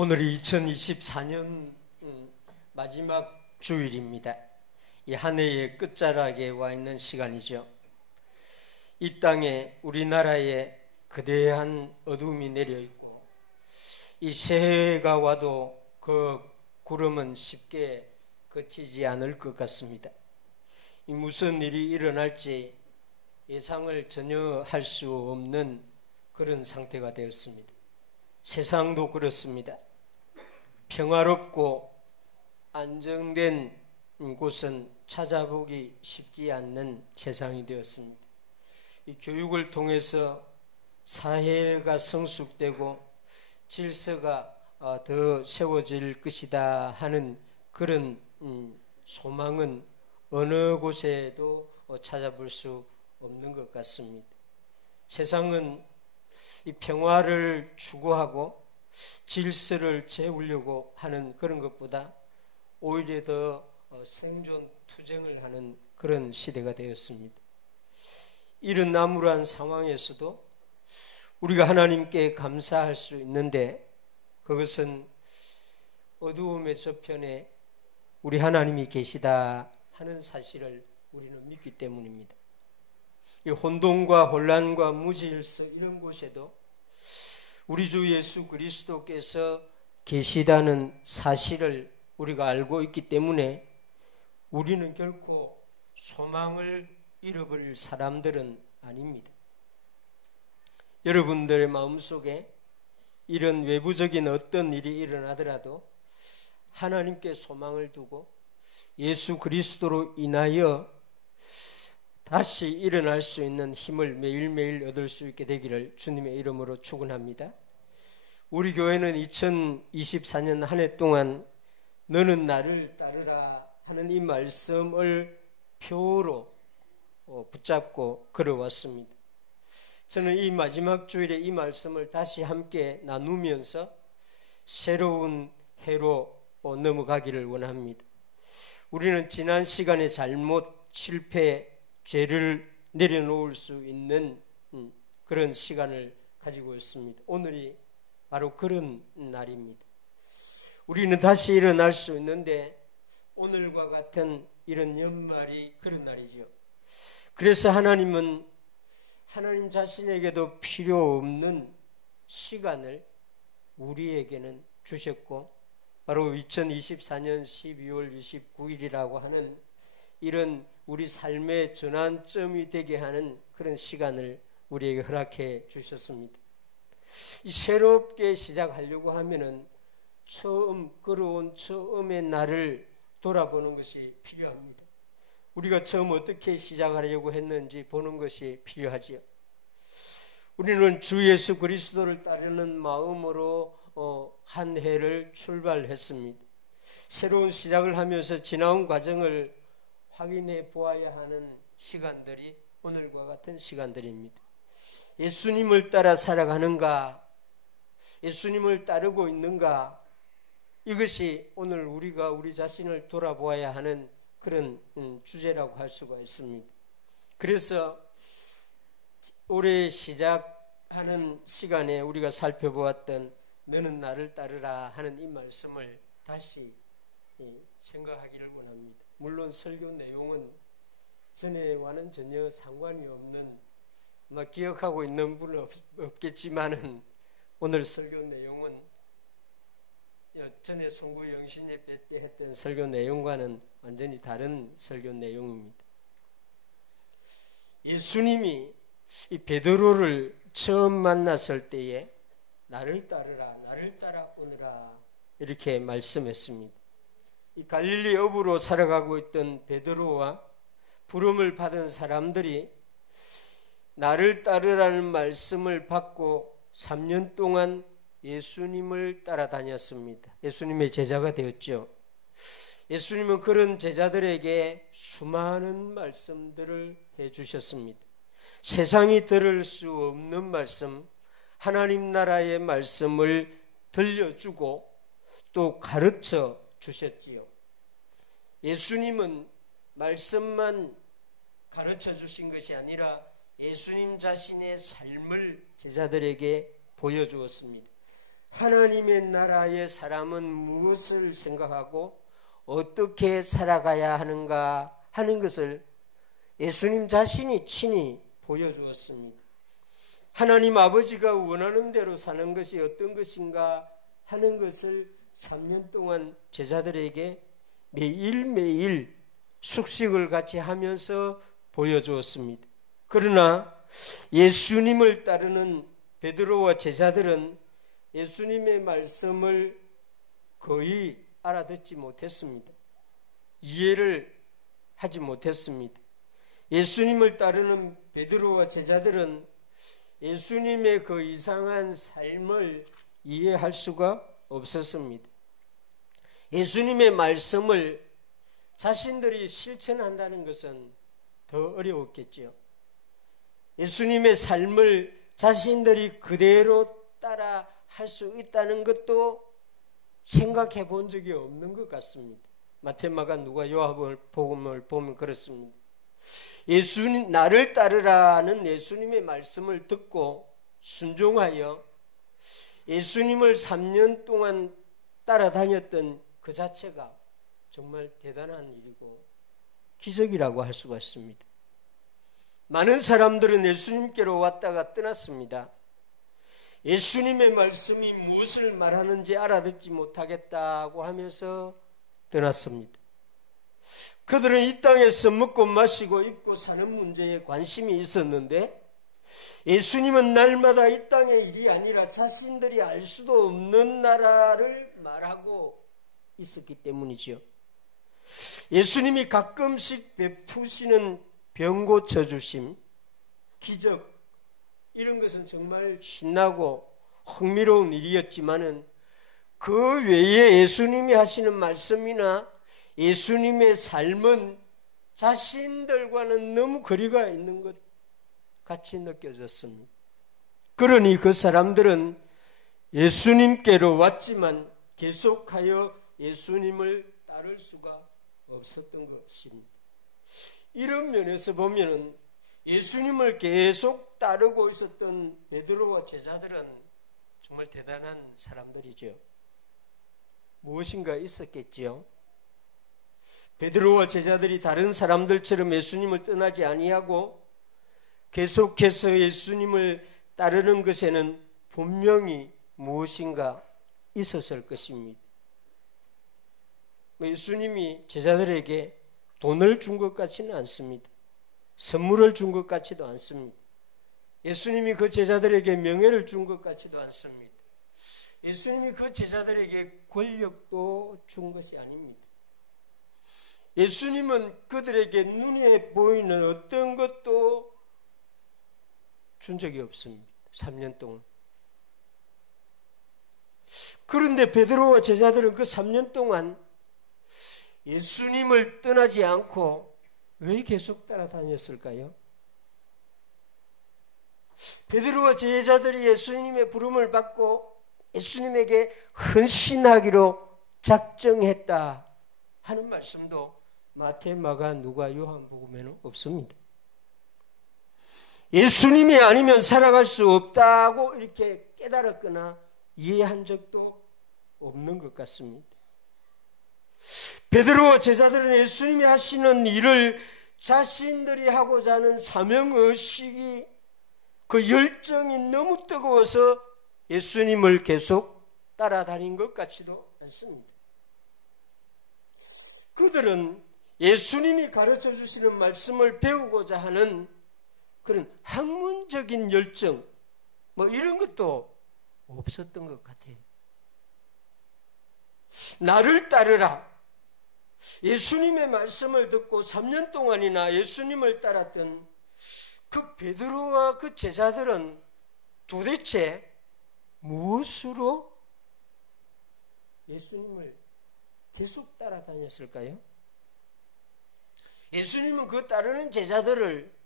오늘이 2024년 마지막 주일입니다. 이 한 해의 끝자락에 와 있는 시간이죠. 이 땅에 우리나라에 거대한 어둠이 내려 있고 이 새해가 와도 그 구름은 쉽게 그치지 않을 것 같습니다. 이 무슨 일이 일어날지 예상을 전혀 할 수 없는 그런 상태가 되었습니다. 세상도 그렇습니다. 평화롭고 안정된 곳은 찾아보기 쉽지 않는 세상이 되었습니다. 이 교육을 통해서 사회가 성숙되고 질서가 더 세워질 것이다 하는 그런 소망은 어느 곳에도 찾아볼 수 없는 것 같습니다. 세상은 이 평화를 추구하고 질서를 채우려고 하는 그런 것보다 오히려 더 생존 투쟁을 하는 그런 시대가 되었습니다. 이런 암울한 상황에서도 우리가 하나님께 감사할 수 있는데 그것은 어두움의 저편에 우리 하나님이 계시다 하는 사실을 우리는 믿기 때문입니다. 이 혼돈과 혼란과 무질서 이런 곳에도 우리 주 예수 그리스도께서 계시다는 사실을 우리가 알고 있기 때문에 우리는 결코 소망을 잃어버릴 사람들은 아닙니다. 여러분들의 마음속에 이런 외부적인 어떤 일이 일어나더라도 하나님께 소망을 두고 예수 그리스도로 인하여 다시 일어날 수 있는 힘을 매일매일 얻을 수 있게 되기를 주님의 이름으로 축원합니다. 우리 교회는 2024년 한 해 동안 너는 나를 따르라 하는 이 말씀을 표로 붙잡고 걸어왔습니다. 저는 이 마지막 주일에 이 말씀을 다시 함께 나누면서 새로운 해로 넘어가기를 원합니다. 우리는 지난 시간에 잘못, 실패, 죄를 내려놓을 수 있는 그런 시간을 가지고 있습니다. 오늘이 바로 그런 날입니다. 우리는 다시 일어날 수 있는데 오늘과 같은 이런 연말이 그런 날이죠. 그래서 하나님은 하나님 자신에게도 필요 없는 시간을 우리에게는 주셨고 바로 2024년 12월 29일이라고 하는 이런 우리 삶의 전환점이 되게 하는 그런 시간을 우리에게 허락해 주셨습니다. 이 새롭게 시작하려고 하면은 처음 걸어온 처음의 날을 돌아보는 것이 필요합니다. 우리가 처음 어떻게 시작하려고 했는지 보는 것이 필요하지요. 우리는 주 예수 그리스도를 따르는 마음으로 한 해를 출발했습니다. 새로운 시작을 하면서 지나온 과정을 확인해 보아야 하는 시간들이 오늘과 같은 시간들입니다. 예수님을 따라 살아가는가? 예수님을 따르고 있는가? 이것이 오늘 우리가 우리 자신을 돌아보아야 하는 그런 주제라고 할 수가 있습니다. 그래서 올해 시작하는 시간에 우리가 살펴보았던 너는 나를 따르라 하는 이 말씀을 다시 생각하기를 원합니다. 물론 설교 내용은 전에와는 전혀 상관이 없는 기억하고 있는 분은 없겠지만은 오늘 설교 내용은 전에 송구 영신 예배 때 했던 설교 내용과는 완전히 다른 설교 내용입니다. 예수님이 이 베드로를 처음 만났을 때에 나를 따르라, 나를 따라오너라 이렇게 말씀했습니다. 이 갈릴리 어부로 살아가고 있던 베드로와 부름을 받은 사람들이 나를 따르라는 말씀을 받고 3년 동안 예수님을 따라다녔습니다. 예수님의 제자가 되었죠. 예수님은 그런 제자들에게 수많은 말씀들을 해주셨습니다. 세상이 들을 수 없는 말씀, 하나님 나라의 말씀을 들려주고 또 가르쳐 주셨지요. 예수님은 말씀만 가르쳐 주신 것이 아니라 예수님 자신의 삶을 제자들에게 보여주었습니다. 하나님의 나라의 사람은 무엇을 생각하고 어떻게 살아가야 하는가 하는 것을 예수님 자신이 친히 보여주었습니다. 하나님 아버지가 원하는 대로 사는 것이 어떤 것인가 하는 것을 3년 동안 제자들에게 매일매일 숙식을 같이 하면서 보여주었습니다. 그러나 예수님을 따르는 베드로와 제자들은 예수님의 말씀을 거의 알아듣지 못했습니다. 이해를 하지 못했습니다. 예수님을 따르는 베드로와 제자들은 예수님의 그 이상한 삶을 이해할 수가 없었습니다. 예수님의 말씀을 자신들이 실천한다는 것은 더 어려웠겠죠. 예수님의 삶을 자신들이 그대로 따라 할 수 있다는 것도 생각해 본 적이 없는 것 같습니다. 마태, 마가, 누가, 요한복음을 보면 그렇습니다. 예수님, 나를 따르라는 예수님의 말씀을 듣고 순종하여 예수님을 3년 동안 따라다녔던 그 자체가 정말 대단한 일이고 기적이라고 할 수가 있습니다. 많은 사람들은 예수님께로 왔다가 떠났습니다. 예수님의 말씀이 무엇을 말하는지 알아듣지 못하겠다고 하면서 떠났습니다. 그들은 이 땅에서 먹고 마시고 입고 사는 문제에 관심이 있었는데 예수님은 날마다 이 땅의 일이 아니라 자신들이 알 수도 없는 나라를 말하고 있었기 때문이죠. 예수님이 가끔씩 베푸시는 병 고쳐주심, 기적, 이런 것은 정말 신나고 흥미로운 일이었지만은 그 외에 예수님이 하시는 말씀이나 예수님의 삶은 자신들과는 너무 거리가 있는 것 같이 느껴졌습니다. 그러니 그 사람들은 예수님께로 왔지만 계속하여 예수님을 따를 수가 없었던 것입니다. 이런 면에서 보면 예수님을 계속 따르고 있었던 베드로와 제자들은 정말 대단한 사람들이죠. 무엇인가 있었겠지요. 베드로와 제자들이 다른 사람들처럼 예수님을 떠나지 아니하고 계속해서 예수님을 따르는 것에는 분명히 무엇인가 있었을 것입니다. 예수님이 제자들에게 돈을 준 것 같지는 않습니다. 선물을 준 것 같지도 않습니다. 예수님이 그 제자들에게 명예를 준 것 같지도 않습니다. 예수님이 그 제자들에게 권력도 준 것이 아닙니다. 예수님은 그들에게 눈에 보이는 어떤 것도 준 적이 없습니다. 3년 동안. 그런데 베드로와 제자들은 그 3년 동안 예수님을 떠나지 않고 왜 계속 따라다녔을까요? 베드로와 제자들이 예수님의 부름을 받고 예수님에게 헌신하기로 작정했다 하는 말씀도 마태, 마가, 누가, 요한복음에는 없습니다. 예수님이 아니면 살아갈 수 없다고 이렇게 깨달았거나 이해한 적도 없는 것 같습니다. 베드로와 제자들은 예수님이 하시는 일을 자신들이 하고자 하는 사명의식이 그 열정이 너무 뜨거워서 예수님을 계속 따라다닌 것 같지도 않습니다. 그들은 예수님이 가르쳐 주시는 말씀을 배우고자 하는 그런 학문적인 열정 이런 것도 없었던 것 같아요. 나를 따르라. 예수님의 말씀을 듣고 3년 동안이나 예수님을 따랐던 그 베드로와 그 제자들은 도대체 무엇으로 예수님을 계속 따라다녔을까요? 예수님은 그 따르는 제자들을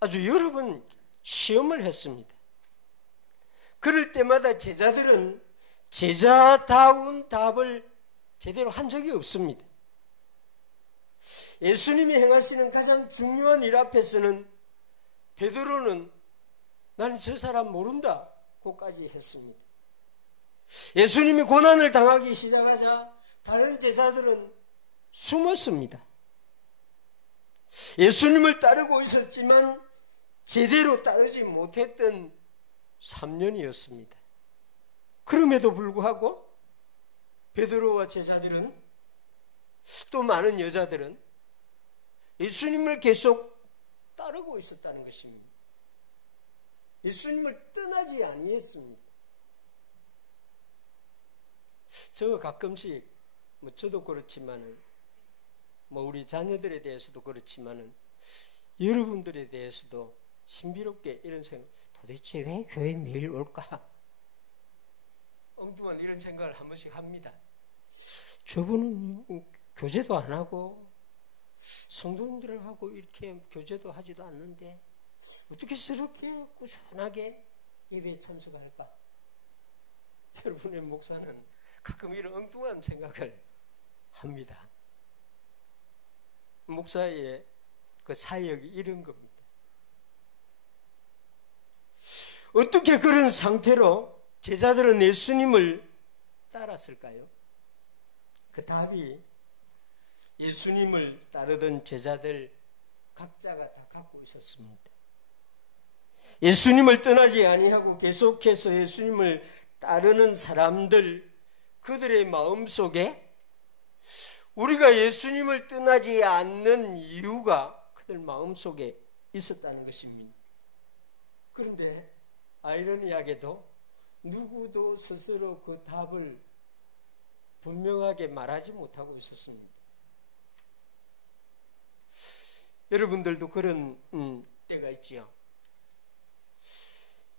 아주 여러 번 시험을 했습니다. 그럴 때마다 제자들은 제자다운 답을 제대로 한 적이 없습니다. 예수님이 행하시는 가장 중요한 일 앞에서는 베드로는 나는 저 사람 모른다 고까지 했습니다. 예수님이 고난을 당하기 시작하자 다른 제자들은 숨었습니다. 예수님을 따르고 있었지만 제대로 따르지 못했던 3년이었습니다. 그럼에도 불구하고 베드로와 제자들은, 또 많은 여자들은 예수님을 계속 따르고 있었다는 것입니다. 예수님을 떠나지 아니했습니다. 저 가끔씩 저도 그렇지만은 우리 자녀들에 대해서도 그렇지만은 여러분들에 대해서도 신비롭게 이런 생각, 도대체 왜 교회 매일 올까? 엉뚱한 이런 생각을 한 번씩 합니다. 저분은 교제도 안 하고 성도님들하고 이렇게 교제도 하지도 않는데 어떻게 저렇게 꾸준하게 예배에 참석할까? 여러분의 목사는 가끔 이런 엉뚱한 생각을 합니다. 목사의 그 사역이 이런 겁니다. 어떻게 그런 상태로 제자들은 예수님을 따랐을까요? 그 답이 예수님을 따르던 제자들 각자가 다 갖고 있었습니다. 예수님을 떠나지 아니하고 계속해서 예수님을 따르는 사람들, 그들의 마음속에 우리가 예수님을 떠나지 않는 이유가 그들 마음속에 있었다는 것입니다. 그런데 아이러니하게도 누구도 스스로 그 답을 분명하게 말하지 못하고 있었습니다. 여러분들도 그런 때가 있지요.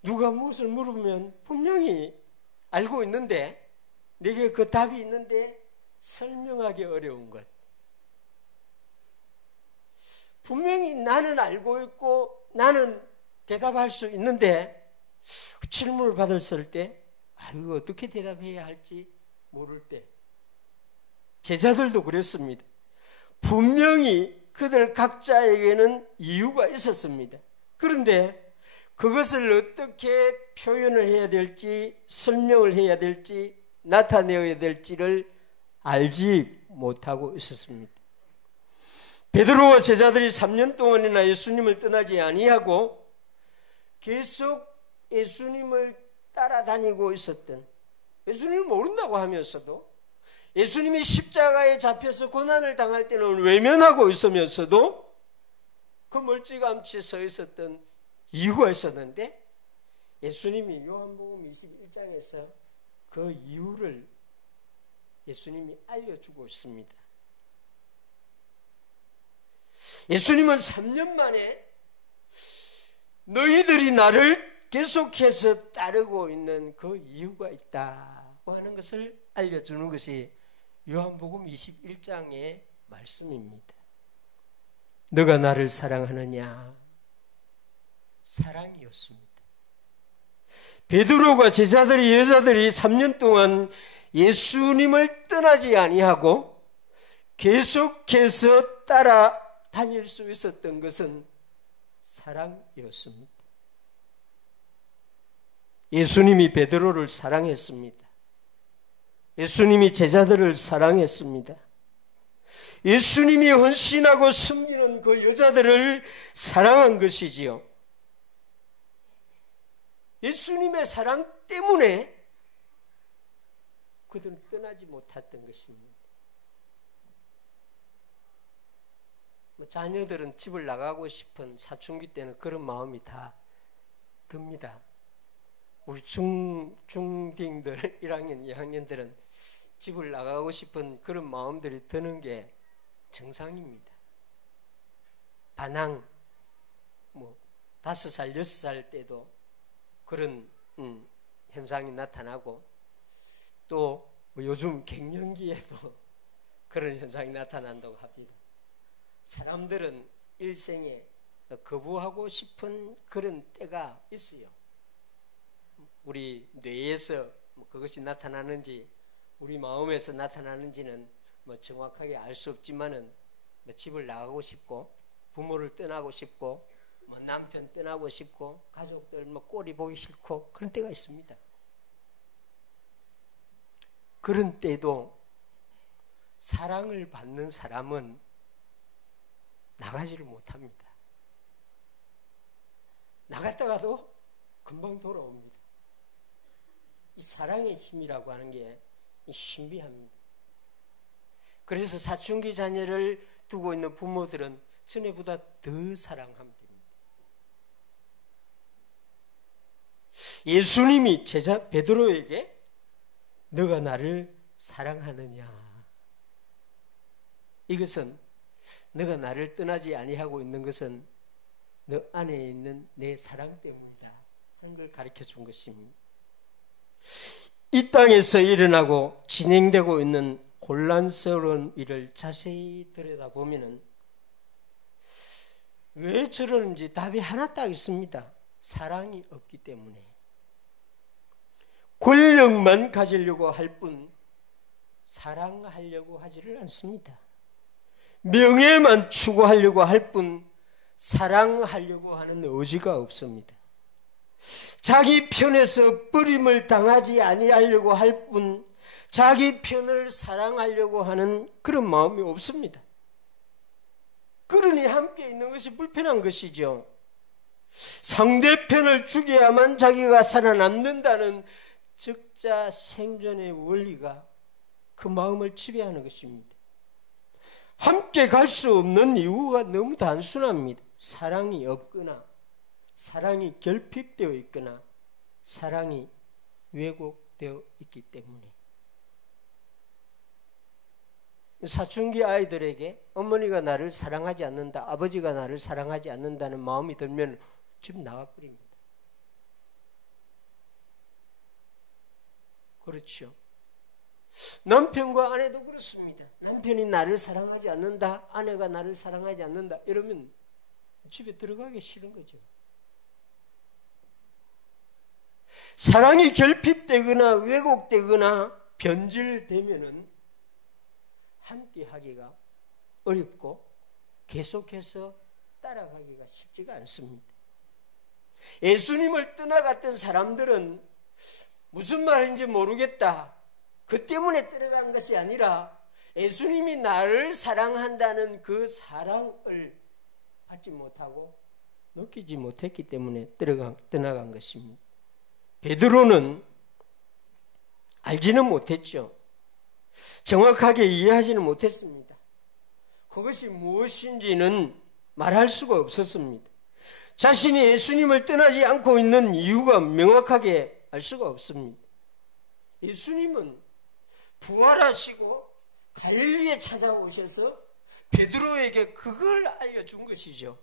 누가 무엇을 물으면 분명히 알고 있는데, 내게 그 답이 있는데 설명하기 어려운 것. 분명히 나는 알고 있고 나는 대답할 수 있는데 질문을 받았을 때 이거 어떻게 대답해야 할지 모를 때, 제자들도 그랬습니다. 분명히 그들 각자에게는 이유가 있었습니다. 그런데 그것을 어떻게 표현을 해야 될지, 설명을 해야 될지, 나타내야 될지를 알지 못하고 있었습니다. 베드로와 제자들이 3년 동안이나 예수님을 떠나지 아니하고 계속 예수님을 따라다니고 있었던, 예수님을 모른다고 하면서도 예수님이 십자가에 잡혀서 고난을 당할 때는 외면하고 있으면서도 그 멀찌감치 서 있었던 이유가 있었는데, 예수님이 요한복음 21장에서 그 이유를 예수님이 알려주고 있습니다. 예수님은 3년 만에 너희들이 나를 계속해서 따르고 있는 그 이유가 있다고 하는 것을 알려주는 것이 요한복음 21장의 말씀입니다. 너가 나를 사랑하느냐? 사랑이었습니다. 베드로가 제자들이, 여자들이 3년 동안 예수님을 떠나지 아니하고 계속해서 따라다닐 수 있었던 것은 사랑이었습니다. 예수님이 베드로를 사랑했습니다. 예수님이 제자들을 사랑했습니다. 예수님이 헌신하고 섬기는 그 여자들을 사랑한 것이지요. 예수님의 사랑 때문에 그들은 떠나지 못했던 것입니다. 자녀들은 집을 나가고 싶은 사춘기 때는 그런 마음이 다 듭니다. 우리 중딩들 1학년, 2학년들은 집을 나가고 싶은 그런 마음들이 드는 게 정상입니다. 반항, 5살, 6살 때도 그런 현상이 나타나고, 또 요즘 갱년기에도 그런 현상이 나타난다고 합니다. 사람들은 일생에 거부하고 싶은 그런 때가 있어요. 우리 뇌에서 그것이 나타나는지 우리 마음에서 나타나는지는 정확하게 알 수 없지만은 집을 나가고 싶고, 부모를 떠나고 싶고, 남편 떠나고 싶고, 가족들 꼬리 보기 싫고, 그런 때가 있습니다. 그런 때도 사랑을 받는 사람은 나가지를 못합니다. 나갔다가도 금방 돌아옵니다. 이 사랑의 힘이라고 하는 게 신비합니다. 그래서 사춘기 자녀를 두고 있는 부모들은 전에보다 더 사랑하면 됩니다. 예수님이 제자 베드로에게 너가 나를 사랑하느냐, 이것은 너가 나를 떠나지 아니하고 있는 것은 너 안에 있는 내 사랑 때문이다 하는 걸 가르쳐 준 것입니다. 이 땅에서 일어나고 진행되고 있는 혼란스러운 일을 자세히 들여다보면 왜 저러는지 답이 하나 딱 있습니다. 사랑이 없기 때문에. 권력만 가지려고 할 뿐 사랑하려고 하지를 않습니다. 명예만 추구하려고 할 뿐 사랑하려고 하는 의지가 없습니다. 자기 편에서 버림을 당하지 아니하려고 할 뿐 자기 편을 사랑하려고 하는 그런 마음이 없습니다. 그러니 함께 있는 것이 불편한 것이죠. 상대편을 죽여야만 자기가 살아남는다는 적자 생존의 원리가 그 마음을 지배하는 것입니다. 함께 갈 수 없는 이유가 너무 단순합니다. 사랑이 없거나 사랑이 결핍되어 있거나 사랑이 왜곡되어 있기 때문에. 사춘기 아이들에게 어머니가 나를 사랑하지 않는다, 아버지가 나를 사랑하지 않는다는 마음이 들면 집 나가버립니다. 그렇죠. 남편과 아내도 그렇습니다. 남편이 나를 사랑하지 않는다, 아내가 나를 사랑하지 않는다 이러면 집에 들어가기 싫은 거죠. 사랑이 결핍되거나 왜곡되거나 변질되면은 함께 하기가 어렵고 계속해서 따라가기가 쉽지가 않습니다. 예수님을 떠나갔던 사람들은 무슨 말인지 모르겠다, 그 때문에 떠나간 것이 아니라 예수님이 나를 사랑한다는 그 사랑을 받지 못하고 느끼지 못했기 때문에 떠나간 것입니다. 베드로는 알지는 못했죠. 정확하게 이해하지는 못했습니다. 그것이 무엇인지는 말할 수가 없었습니다. 자신이 예수님을 떠나지 않고 있는 이유가 명확하게 알 수가 없습니다. 예수님은 부활하시고 갈릴리에 찾아오셔서 베드로에게 그걸 알려준 것이죠.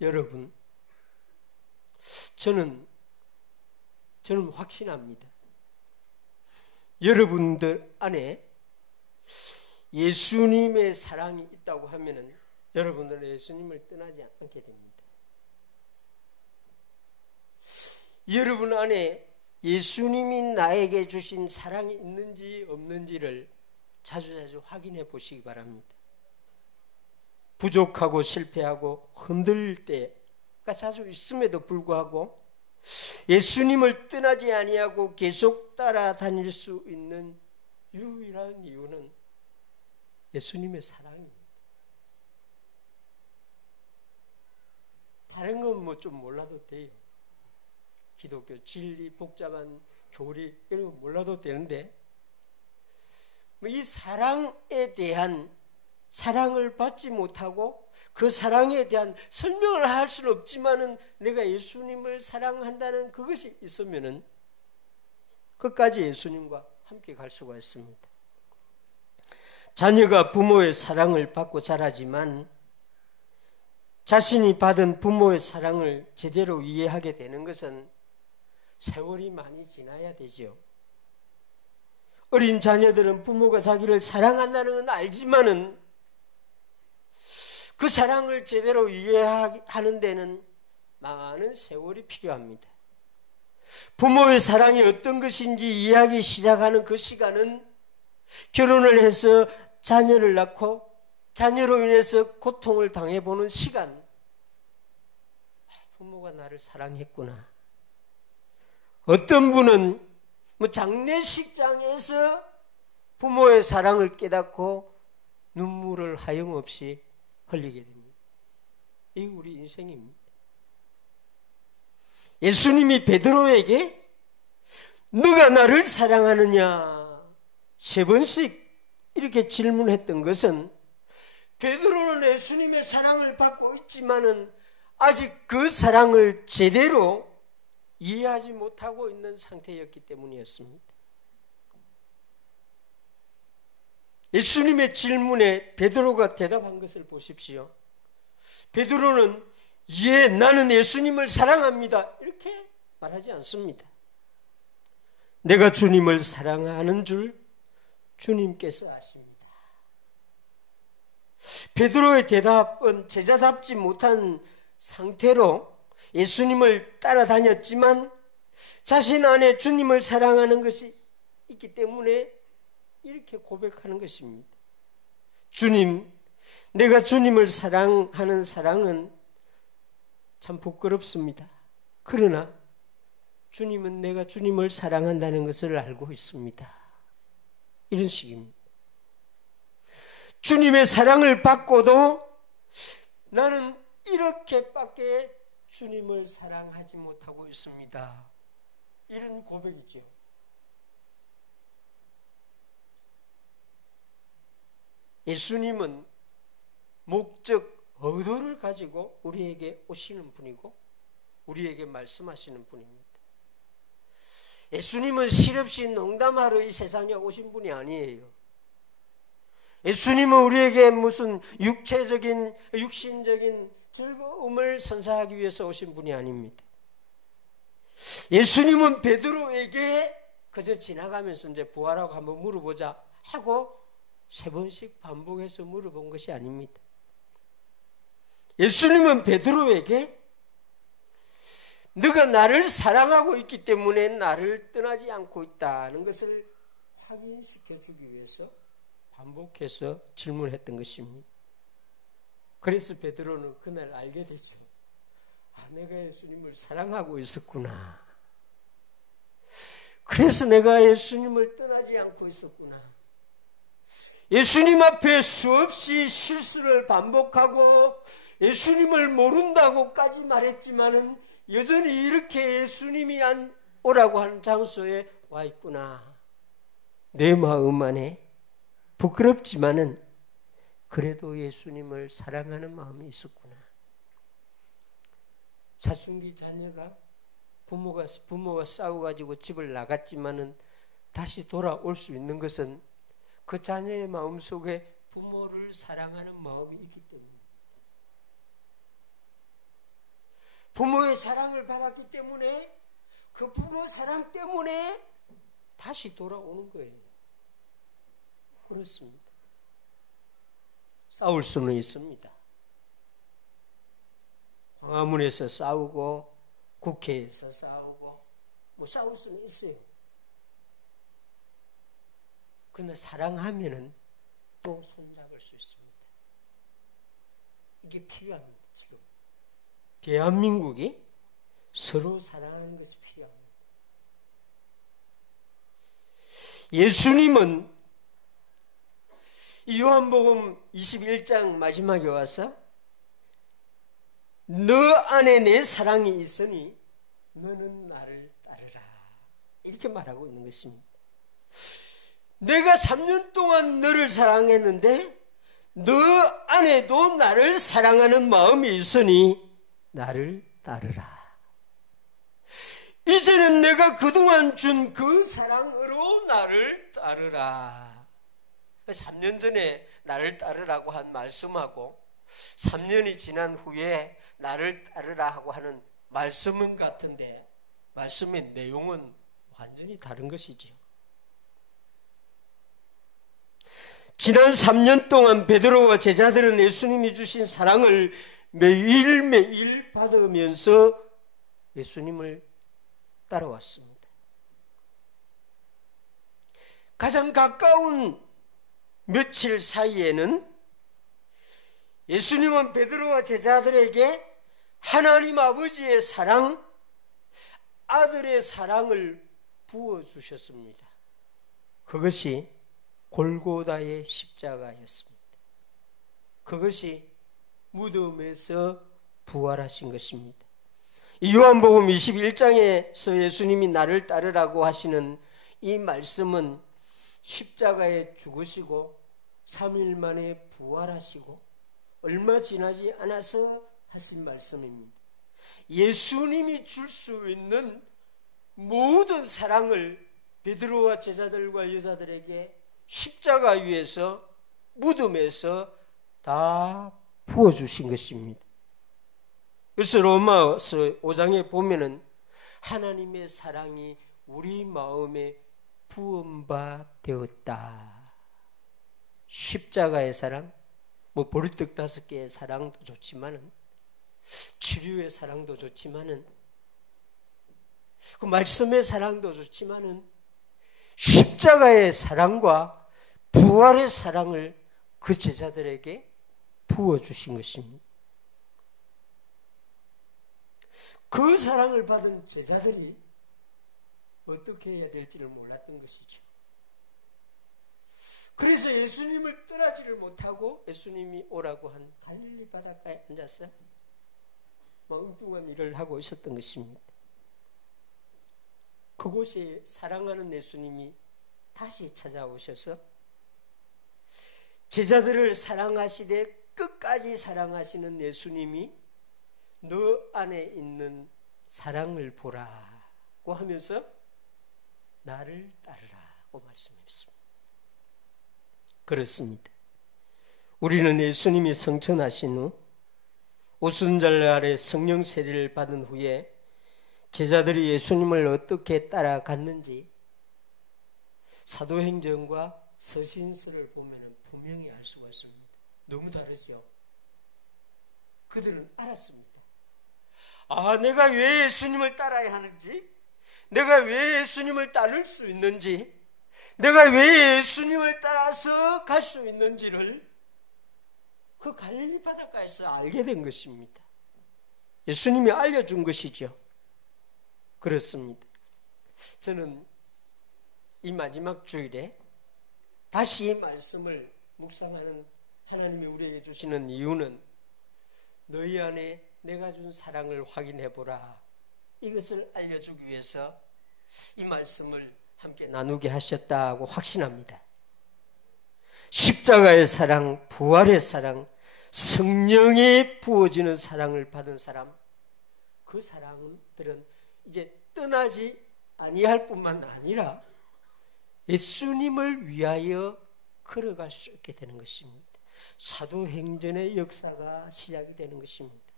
여러분, 저는 확신합니다. 여러분들 안에 예수님의 사랑이 있다고 하면은 여러분들은 예수님을 떠나지 않게 됩니다. 여러분 안에 예수님이 나에게 주신 사랑이 있는지 없는지를 자주 확인해 보시기 바랍니다. 부족하고 실패하고 흔들릴 때가 자주 있음에도 불구하고 예수님을 떠나지 아니하고 계속 따라다닐 수 있는 유일한 이유는 예수님의 사랑입니다. 다른 건 뭐 좀 몰라도 돼요. 기독교 진리, 복잡한 교리 이런 거 몰라도 되는데 이 사랑에 대한 사랑을 받지 못하고 그 사랑에 대한 설명을 할 수는 없지만은 내가 예수님을 사랑한다는 그것이 있으면은 끝까지 예수님과 함께 갈 수가 있습니다. 자녀가 부모의 사랑을 받고 자라지만 자신이 받은 부모의 사랑을 제대로 이해하게 되는 것은 세월이 많이 지나야 되죠. 어린 자녀들은 부모가 자기를 사랑한다는 건 알지만은 그 사랑을 제대로 이해하는 데는 많은 세월이 필요합니다. 부모의 사랑이 어떤 것인지 이해하기 시작하는 그 시간은 결혼을 해서 자녀를 낳고 자녀로 인해서 고통을 당해보는 시간. 부모가 나를 사랑했구나. 어떤 분은 장례식장에서 부모의 사랑을 깨닫고 눈물을 하염없이 흘리게 됩니다. 이게 우리 인생입니다. 예수님이 베드로에게 너가 나를 사랑하느냐 3번씩 이렇게 질문했던 것은 베드로는 예수님의 사랑을 받고 있지만은 아직 그 사랑을 제대로 이해하지 못하고 있는 상태였기 때문이었습니다. 예수님의 질문에 베드로가 대답한 것을 보십시오. 베드로는 예, 나는 예수님을 사랑합니다. 이렇게 말하지 않습니다. 내가 주님을 사랑하는 줄 주님께서 아십니다. 베드로의 대답은 제자답지 못한 상태로 예수님을 따라다녔지만 자신 안에 주님을 사랑하는 것이 있기 때문에 이렇게 고백하는 것입니다. 주님, 내가 주님을 사랑하는 사랑은 참 부끄럽습니다. 그러나 주님은 내가 주님을 사랑한다는 것을 알고 있습니다. 이런 식입니다. 주님의 사랑을 받고도 나는 이렇게밖에 주님을 사랑하지 못하고 있습니다. 이런 고백이죠. 예수님은 목적, 의도를 가지고 우리에게 오시는 분이고 우리에게 말씀하시는 분입니다. 예수님은 실없이 농담하러 이 세상에 오신 분이 아니에요. 예수님은 우리에게 무슨 육체적인, 육신적인 즐거움을 선사하기 위해서 오신 분이 아닙니다. 예수님은 베드로에게 그저 지나가면서 이제 부활하고 한번 물어보자 하고 3번씩 반복해서 물어본 것이 아닙니다. 예수님은 베드로에게 너가 나를 사랑하고 있기 때문에 나를 떠나지 않고 있다는 것을 확인시켜 주기 위해서 반복해서 질문했던 것입니다. 그래서 베드로는 그날 알게 되죠. 아, 내가 예수님을 사랑하고 있었구나. 그래서 내가 예수님을 떠나지 않고 있었구나. 예수님 앞에 수없이 실수를 반복하고 예수님을 모른다고까지 말했지만은 여전히 이렇게 예수님이 오라고 하는 장소에 와 있구나. 내 마음 안에 부끄럽지만은 그래도 예수님을 사랑하는 마음이 있었구나. 사춘기 자녀가 부모가 싸워가지고 집을 나갔지만은 다시 돌아올 수 있는 것은 그 자녀의 마음 속에 부모를 사랑하는 마음이 있기 때문입니다. 부모의 사랑을 받았기 때문에 그 부모 사랑 때문에 다시 돌아오는 거예요. 그렇습니다. 싸울 수는 있습니다. 광화문에서 싸우고 국회에서 싸우고 뭐 싸울 수는 있어요. 그러나 사랑하면은 또 손잡을 수 있습니다. 이게 필요합니다. 지금 대한민국이 서로 사랑하는 것이 필요합니다. 예수님은 요한복음 21장 마지막에 와서 너 안에 내 사랑이 있으니 너는 나를 따르라 이렇게 말하고 있는 것입니다. 내가 3년 동안 너를 사랑했는데 너 안에도 나를 사랑하는 마음이 있으니 나를 따르라. 이제는 내가 그동안 준 그 사랑으로 나를 따르라. 3년 전에 나를 따르라고 한 말씀하고 3년이 지난 후에 나를 따르라 하고 하는 말씀은 같은데 말씀의 내용은 완전히 다른 것이지요. 지난 3년 동안 베드로와 제자들은 예수님이 주신 사랑을 매일매일 받으면서 예수님을 따라왔습니다. 가장 가까운 며칠 사이에는 예수님은 베드로와 제자들에게 하나님 아버지의 사랑, 아들의 사랑을 부어주셨습니다. 그것이 골고다의 십자가였습니다. 그것이 무덤에서 부활하신 것입니다. 요한복음 21장에서 예수님이 나를 따르라고 하시는 이 말씀은 십자가에 죽으시고 3일 만에 부활하시고 얼마 지나지 않아서 하신 말씀입니다. 예수님이 줄 수 있는 모든 사랑을 베드로와 제자들과 여자들에게 십자가 위에서 무덤에서 다 부어주신 것입니다. 그래서 로마서 5장에 보면은 하나님의 사랑이 우리 마음에 부은 바 되었다. 십자가의 사랑, 뭐 보리떡 5개의 사랑도 좋지만은, 치료의 사랑도 좋지만은, 그 말씀의 사랑도 좋지만은, 십자가의 사랑과 부활의 사랑을 그 제자들에게 부어주신 것입니다. 그 사랑을 받은 제자들이 어떻게 해야 될지를 몰랐던 것이죠. 그래서 예수님을 떠나지를 못하고 예수님이 오라고 한 갈릴리 바닷가에 앉아서 엉뚱한 일을 하고 있었던 것입니다. 그곳에 사랑하는 예수님이 다시 찾아오셔서 제자들을 사랑하시되 끝까지 사랑하시는 예수님이 너 안에 있는 사랑을 보라고 하면서 나를 따르라고 말씀했습니다. 그렇습니다. 우리는 예수님이 성천하신 후 오순절 아래 성령 세례를 받은 후에 제자들이 예수님을 어떻게 따라갔는지 사도행전과 서신서를 보면 분명히 알 수가 있습니다. 너무 다르죠. 그들은 알았습니다. 아, 내가 왜 예수님을 따라야 하는지, 내가 왜 예수님을 따를 수 있는지, 내가 왜 예수님을 따라서 갈 수 있는지를 그 갈릴리 바닷가에서 알게 된 것입니다. 예수님이 알려준 것이죠. 그렇습니다. 저는 이 마지막 주일에 다시 이 말씀을 묵상하는 하나님이 우리에게 주시는 이유는 너희 안에 내가 준 사랑을 확인해 보라, 이것을 알려주기 위해서 이 말씀을 함께 나누게 하셨다고 확신합니다. 십자가의 사랑, 부활의 사랑, 성령이 부어지는 사랑을 받은 사람, 그 사람들은 이제 떠나지 아니할 뿐만 아니라 예수님을 위하여 걸어갈 수 있게 되는 것입니다. 사도행전의 역사가 시작이 되는 것입니다.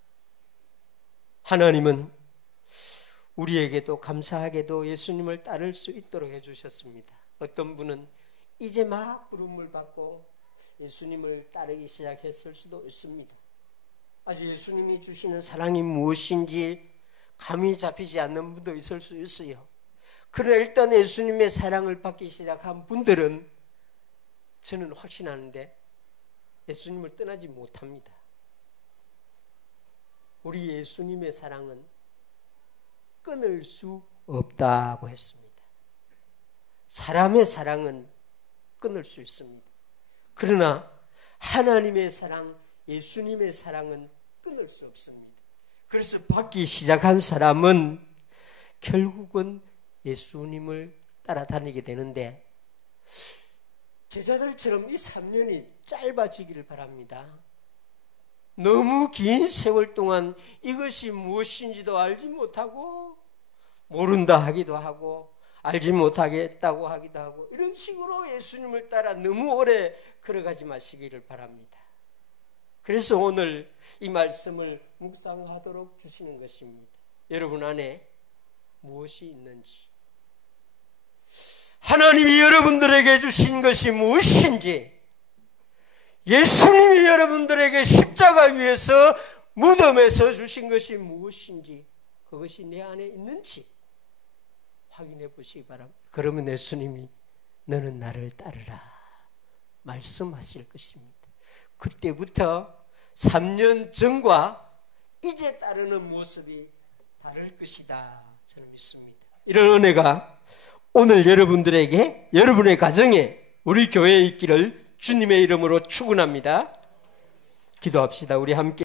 하나님은 우리에게도 감사하게도 예수님을 따를 수 있도록 해주셨습니다. 어떤 분은 이제 막 부름을 받고 예수님을 따르기 시작했을 수도 있습니다. 아주 예수님이 주시는 사랑이 무엇인지 감이 잡히지 않는 분도 있을 수 있어요. 그러나 일단 예수님의 사랑을 받기 시작한 분들은 저는 확신하는데 예수님을 떠나지 못합니다. 우리 예수님의 사랑은 끊을 수 없다고 했습니다. 사람의 사랑은 끊을 수 있습니다. 그러나 하나님의 사랑, 예수님의 사랑은 끊을 수 없습니다. 그래서 받기 시작한 사람은 결국은 예수님을 따라다니게 되는데 제자들처럼 이 3년이 짧아지기를 바랍니다. 너무 긴 세월 동안 이것이 무엇인지도 알지 못하고 모른다 하기도 하고 알지 못하겠다고 하기도 하고 이런 식으로 예수님을 따라 너무 오래 걸어가지 마시기를 바랍니다. 그래서 오늘 이 말씀을 묵상하도록 주시는 것입니다. 여러분 안에 무엇이 있는지, 하나님이 여러분들에게 주신 것이 무엇인지, 예수님이 여러분들에게 십자가 위에서 무덤에서 주신 것이 무엇인지, 그것이 내 안에 있는지 확인해 보시기 바랍니다. 그러면 예수님이 너는 나를 따르라 말씀하실 것입니다. 그때부터 3년 전과 이제 따르는 모습이 다를 것이다 저는 믿습니다. 이런 은혜가 오늘 여러분들에게, 여러분의 가정에, 우리 교회에 있기를 주님의 이름으로 축원합니다. 기도합시다. 우리 함께